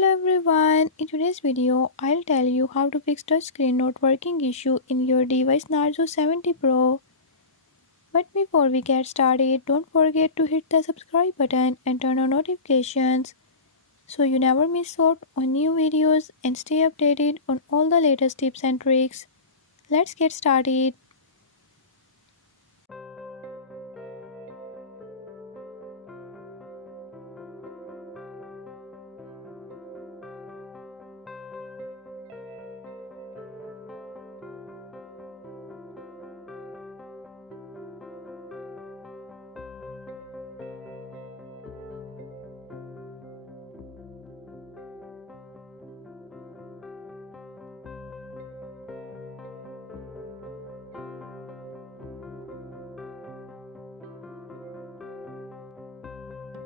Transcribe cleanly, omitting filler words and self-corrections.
Hello everyone, in today's video I'll tell you how to fix touchscreen not working issue in your device Narzo 70 Pro. But before we get started, don't forget to hit the subscribe button and turn on notifications so you never miss out on new videos and stay updated on all the latest tips and tricks. Let's get started.